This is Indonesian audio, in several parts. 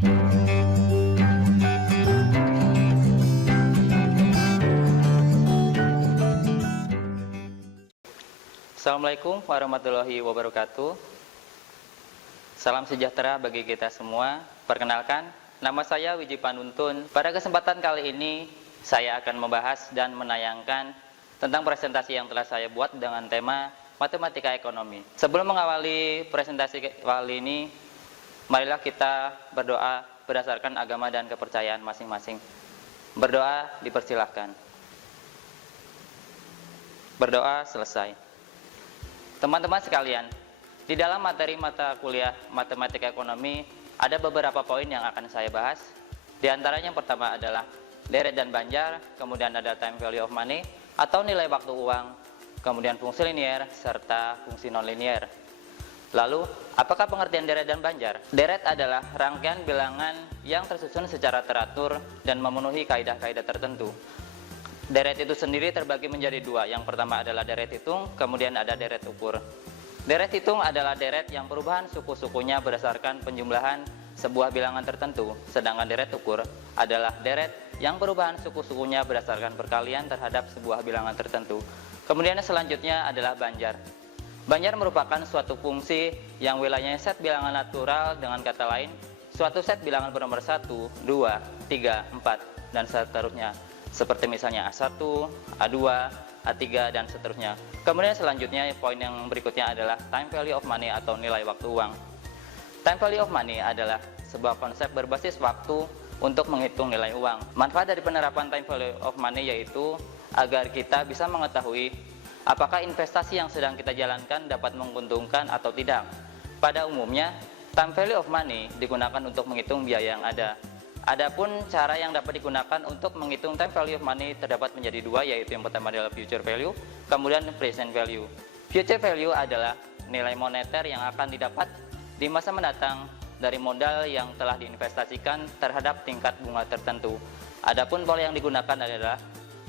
Assalamualaikum warahmatullahi wabarakatuh. Salam sejahtera bagi kita semua. Perkenalkan, nama saya Wiji Panuntun. Pada kesempatan kali ini, saya akan membahas dan menayangkan tentang presentasi yang telah saya buat dengan tema Matematika Ekonomi. Sebelum mengawali presentasi kali ini, marilah kita berdoa berdasarkan agama dan kepercayaan masing-masing. Berdoa dipersilahkan. Berdoa selesai. Teman-teman sekalian, di dalam materi mata kuliah Matematika Ekonomi ada beberapa poin yang akan saya bahas. Di antaranya yang pertama adalah deret dan banjar, kemudian ada time value of money atau nilai waktu uang, kemudian fungsi linier serta fungsi nonlinier. Lalu, apakah pengertian deret dan banjar? Deret adalah rangkaian bilangan yang tersusun secara teratur dan memenuhi kaidah-kaidah tertentu. Deret itu sendiri terbagi menjadi dua. Yang pertama adalah deret hitung, kemudian ada deret ukur. Deret hitung adalah deret yang perubahan suku-sukunya berdasarkan penjumlahan sebuah bilangan tertentu. Sedangkan deret ukur adalah deret yang perubahan suku-sukunya berdasarkan perkalian terhadap sebuah bilangan tertentu. Kemudian selanjutnya adalah banjar. Banjar merupakan suatu fungsi yang wilayahnya set bilangan natural, dengan kata lain, suatu set bilangan bernomor 1, 2, 3, 4, dan seterusnya. Seperti misalnya A1, A2, A3, dan seterusnya. Kemudian selanjutnya poin yang berikutnya adalah time value of money atau nilai waktu uang. Time value of money adalah sebuah konsep berbasis waktu untuk menghitung nilai uang. Manfaat dari penerapan time value of money yaitu agar kita bisa mengetahui apakah investasi yang sedang kita jalankan dapat menguntungkan atau tidak. Pada umumnya, time value of money digunakan untuk menghitung biaya yang ada. Adapun cara yang dapat digunakan untuk menghitung time value of money terdapat menjadi dua, yaitu yang pertama adalah future value, kemudian present value. Future value adalah nilai moneter yang akan didapat di masa mendatang dari modal yang telah diinvestasikan terhadap tingkat bunga tertentu. Adapun pola yang digunakan adalah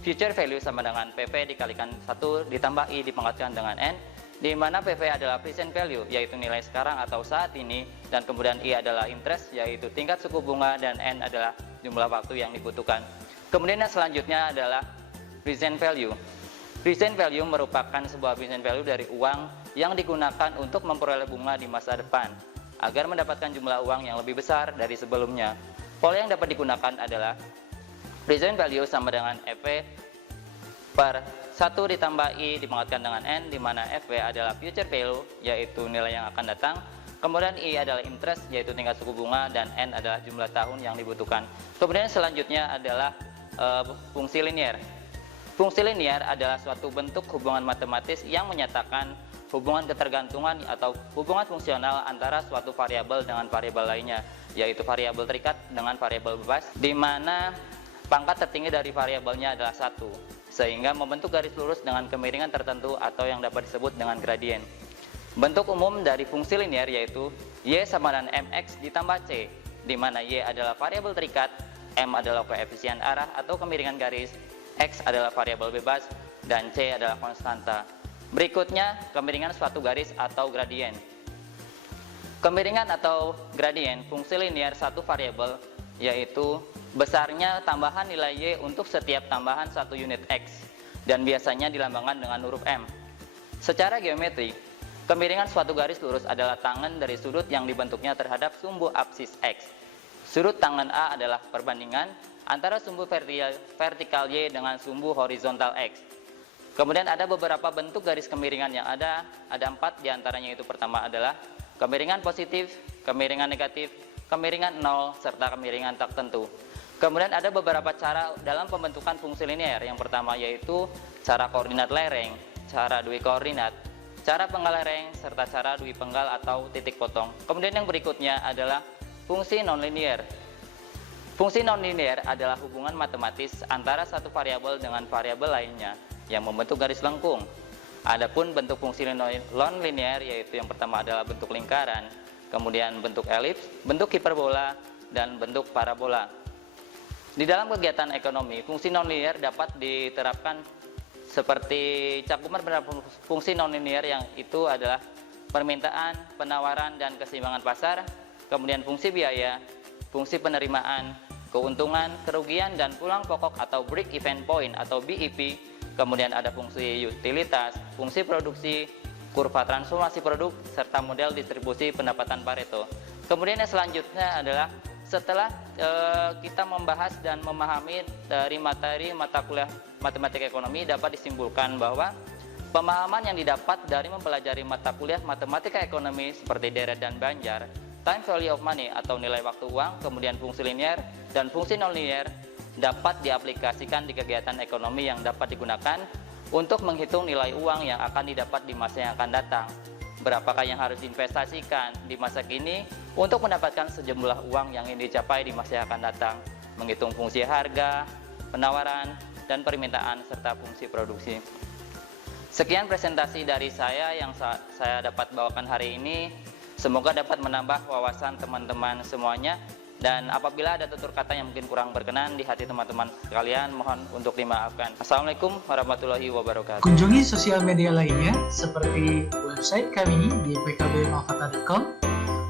future value sama dengan PP dikalikan 1 ditambah I dipangkatkan dengan N, di mana PP adalah present value, yaitu nilai sekarang atau saat ini, dan kemudian I adalah interest, yaitu tingkat suku bunga, dan N adalah jumlah waktu yang dibutuhkan. Kemudian yang selanjutnya adalah present value. Present value merupakan sebuah present value dari uang yang digunakan untuk memperoleh bunga di masa depan, agar mendapatkan jumlah uang yang lebih besar dari sebelumnya. Pola yang dapat digunakan adalah present value sama dengan FV per 1 ditambah I dipangkatkan dengan N, di mana FV adalah future value, yaitu nilai yang akan datang. Kemudian I adalah interest, yaitu tingkat suku bunga, dan N adalah jumlah tahun yang dibutuhkan. Kemudian selanjutnya adalah fungsi linier. Fungsi linier adalah suatu bentuk hubungan matematis yang menyatakan hubungan ketergantungan atau hubungan fungsional antara suatu variabel dengan variabel lainnya, yaitu variabel terikat dengan variabel bebas, di mana pangkat tertinggi dari variabelnya adalah 1. Sehingga membentuk garis lurus dengan kemiringan tertentu atau yang dapat disebut dengan gradien. Bentuk umum dari fungsi linier yaitu Y sama dengan MX ditambah C, di mana Y adalah variabel terikat, M adalah koefisien arah atau kemiringan garis, X adalah variabel bebas, dan C adalah konstanta. Berikutnya, kemiringan suatu garis atau gradien. Kemiringan atau gradien fungsi linier satu variabel yaitu besarnya tambahan nilai Y untuk setiap tambahan satu unit X, dan biasanya dilambangkan dengan huruf M. Secara geometri, kemiringan suatu garis lurus adalah tangen dari sudut yang dibentuknya terhadap sumbu absis X. Sudut tangen A adalah perbandingan antara sumbu vertikal Y dengan sumbu horizontal X. Kemudian ada beberapa bentuk garis kemiringan yang ada 4 diantaranya, itu pertama adalah kemiringan positif, kemiringan negatif, kemiringan nol, serta kemiringan tak tentu. Kemudian ada beberapa cara dalam pembentukan fungsi linier. Yang pertama yaitu cara koordinat lereng, cara dui koordinat, cara penggal lereng, serta cara dui penggal atau titik potong. Kemudian yang berikutnya adalah fungsi nonlinier. Fungsi nonlinier adalah hubungan matematis antara satu variabel dengan variabel lainnya yang membentuk garis lengkung. Adapun bentuk fungsi nonlinier yaitu yang pertama adalah bentuk lingkaran, kemudian bentuk elips, bentuk hiperbola, dan bentuk parabola. Di dalam kegiatan ekonomi, fungsi nonlinier dapat diterapkan seperti cakupan beberapa fungsi nonlinier, yang itu adalah permintaan, penawaran, dan keseimbangan pasar, kemudian fungsi biaya, fungsi penerimaan, keuntungan, kerugian, dan pulang pokok atau break even point atau BEP, kemudian ada fungsi utilitas, fungsi produksi, kurva transformasi produk, serta model distribusi pendapatan Pareto. Kemudian yang selanjutnya adalah setelah kita membahas dan memahami dari materi mata kuliah matematika ekonomi, dapat disimpulkan bahwa pemahaman yang didapat dari mempelajari mata kuliah matematika ekonomi seperti Deret dan Banjar, time value of money atau nilai waktu uang, kemudian fungsi linear dan fungsi non-linear dapat diaplikasikan di kegiatan ekonomi yang dapat digunakan untuk menghitung nilai uang yang akan didapat di masa yang akan datang. Berapakah yang harus diinvestasikan di masa kini untuk mendapatkan sejumlah uang yang ingin dicapai di masa yang akan datang, menghitung fungsi harga, penawaran, dan permintaan, serta fungsi produksi. Sekian presentasi dari saya yang saya dapat bawakan hari ini. Semoga dapat menambah wawasan teman-teman semuanya. Dan apabila ada tutur kata yang mungkin kurang berkenan di hati teman-teman sekalian, mohon untuk dimaafkan. Assalamualaikum warahmatullahi wabarakatuh. Kunjungi sosial media lainnya seperti website kami di pkbmalkata.com,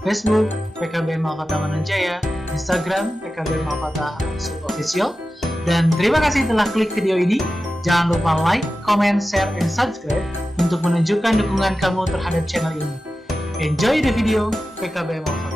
Facebook PKB Malkata Mananjaya, Instagram PKB Malkata _official. Dan terima kasih telah klik video ini. Jangan lupa like, comment, share, and subscribe untuk menunjukkan dukungan kamu terhadap channel ini. Enjoy the video, PKB Malkata.